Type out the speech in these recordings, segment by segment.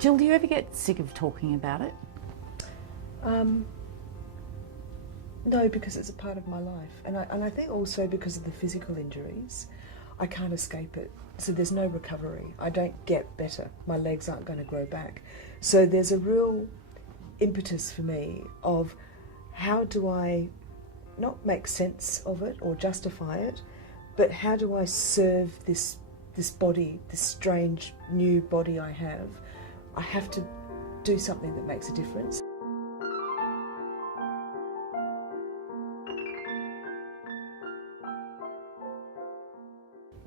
Jill, do you ever get sick of talking about it? No, because it's a part of my life. And I think also because of the physical injuries, I can't escape it. So there's no recovery. I don't get better. My legs aren't going to grow back. So there's a real impetus for me of how do I not make sense of it or justify it, but how do I serve this body, this strange new body I have? I have to do something that makes a difference.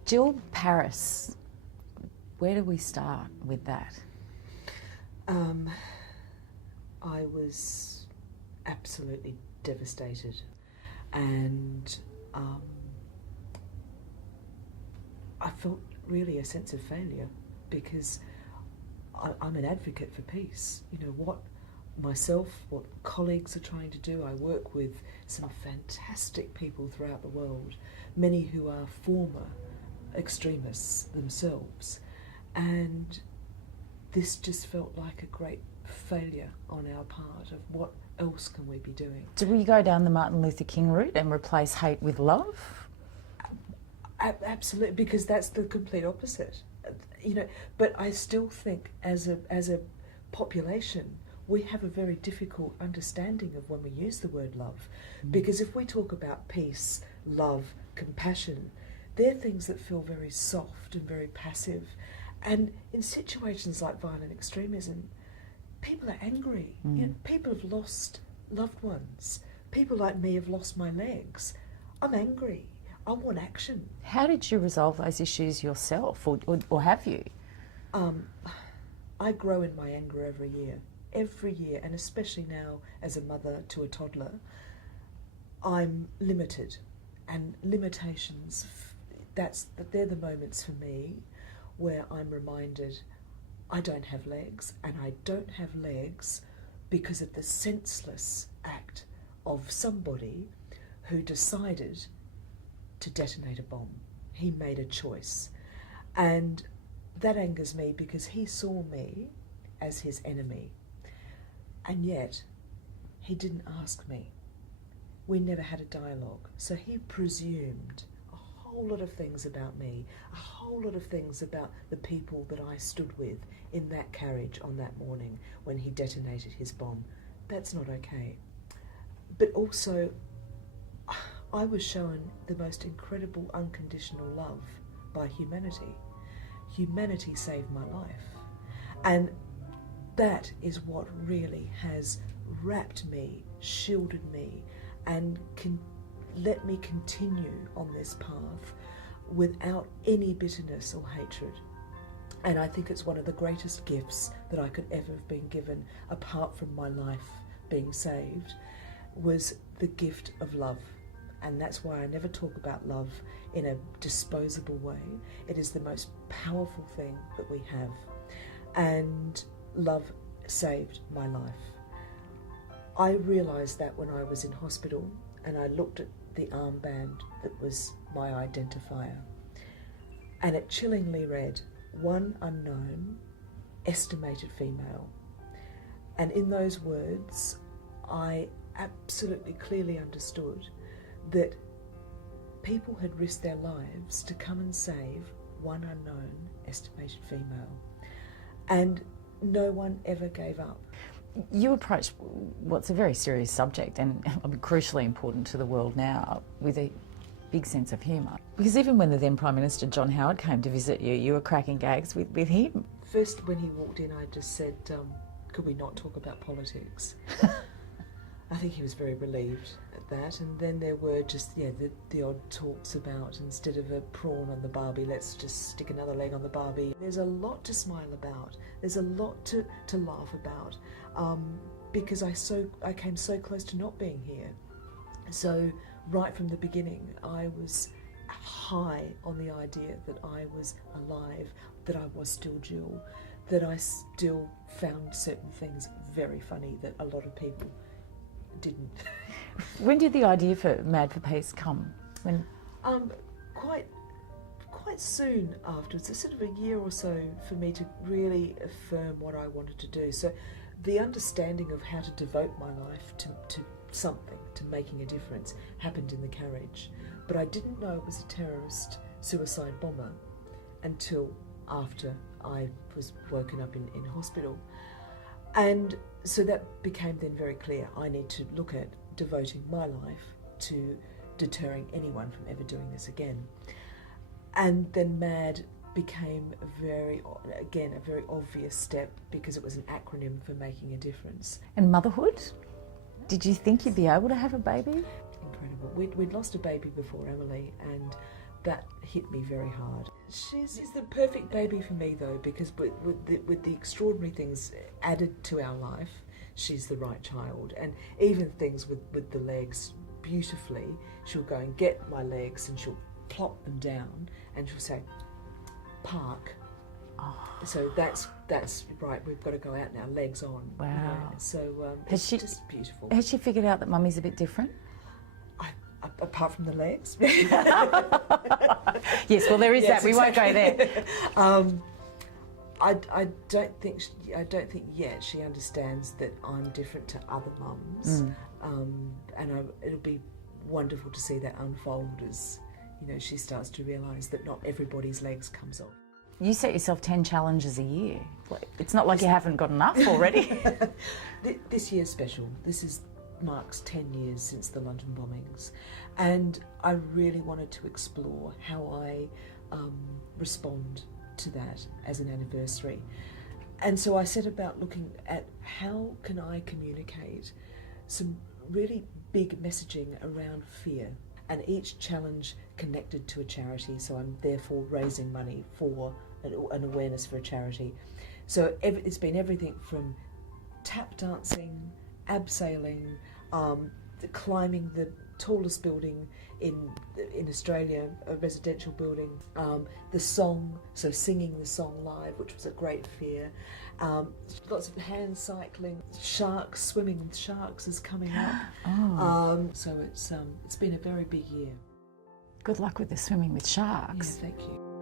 Jill, Paris, where do we start with that? I was absolutely devastated, and I felt really a sense of failure because I'm an advocate for peace. You know, what colleagues are trying to do. I work with some fantastic people throughout the world, many who are former extremists themselves, and this just felt like a great failure on our part of what else can we be doing. Do we go down the Martin Luther King route and replace hate with love? Absolutely, because that's the complete opposite. You know, but I still think as a population we have a very difficult understanding of when we use the word love, because if we talk about peace, love, compassion, they're things that feel very soft and very passive. And in situations like violent extremism, people are angry. You know, people have lost loved ones. People like me have lost my legs. I'm angry. I want action. How did you resolve those issues yourself, or have you? I grow in my anger every year, and especially now as a mother to a toddler, I'm limited, and limitations, they're the moments for me where I'm reminded I don't have legs, and I don't have legs because of the senseless act of somebody who decided to detonate a bomb. He made a choice, and that angers me because he saw me as his enemy, and yet he didn't ask me. We never had a dialogue, so he presumed a whole lot of things about me, a whole lot of things about the people that I stood with in that carriage on that morning when he detonated his bomb. That's not okay. But also, I was shown the most incredible unconditional love by humanity. Humanity saved my life. And that is what really has wrapped me, shielded me, and can let me continue on this path without any bitterness or hatred. And I think it's one of the greatest gifts that I could ever have been given, apart from my life being saved, was the gift of love. And that's why I never talk about love in a disposable way. It is the most powerful thing that we have. And love saved my life. I realised that when I was in hospital and I looked at the armband that was my identifier, and it chillingly read, "One unknown, estimated female." And in those words, I absolutely clearly understood that people had risked their lives to come and save one unknown, estimated female. And no one ever gave up. You approach what's a very serious subject and crucially important to the world now with a big sense of humour. Because even when the then Prime Minister John Howard came to visit you, you were cracking gags with him. First, when he walked in, I just said, could we not talk about politics? I think he was very relieved at that. And then there were just, the odd talks about, instead of a prawn on the Barbie, let's just stick another leg on the Barbie. There's a lot to smile about. There's a lot to laugh about, because I came so close to not being here. So right from the beginning, I was high on the idea that I was alive, that I was still Jill, that I still found certain things very funny that a lot of people didn't. When did the idea for Mad for Peace come? When? Quite quite soon afterwards, a sort of a year or so for me to really affirm what I wanted to do. So the understanding of how to devote my life to something, to making a difference, happened in the carriage. But I didn't know it was a terrorist suicide bomber until after I was woken up in hospital. And so that became then very clear. I need to look at devoting my life to deterring anyone from ever doing this again. And then MAD became a very obvious step because it was an acronym for making a difference. And motherhood? Did you think you'd be able to have a baby? Incredible. We'd lost a baby before, Emily, and that hit me very hard. She's the perfect baby for me, though, because with the extraordinary things added to our life, she's the right child. And even things with the legs, beautifully, she'll go and get my legs and she'll plop them down and she'll say, park. Oh. So that's right, we've got to go out now, legs on. Wow. You know? So it's just beautiful. Has she figured out that Mummy's a bit different? Apart from the legs. Yes, well there is that. We won't go there. I don't think yet she understands that I'm different to other mums, and it'll be wonderful to see that unfold as she starts to realise that not everybody's legs comes off. You set yourself 10 challenges a year. It's not like you haven't got enough already. This year's special. This marks 10 years since the London bombings, and I really wanted to explore how I respond to that as an anniversary. And so I set about looking at how can I communicate some really big messaging around fear, and each challenge connected to a charity, so I'm therefore raising money for an awareness for a charity. So it's been everything from tap dancing, abseiling, climbing the tallest building in Australia, a residential building, the song, so singing the song live, which was a great fear, lots of hand cycling, sharks, swimming with sharks is coming up. So it's been a very big year. Good luck with the swimming with sharks. Yeah, thank you.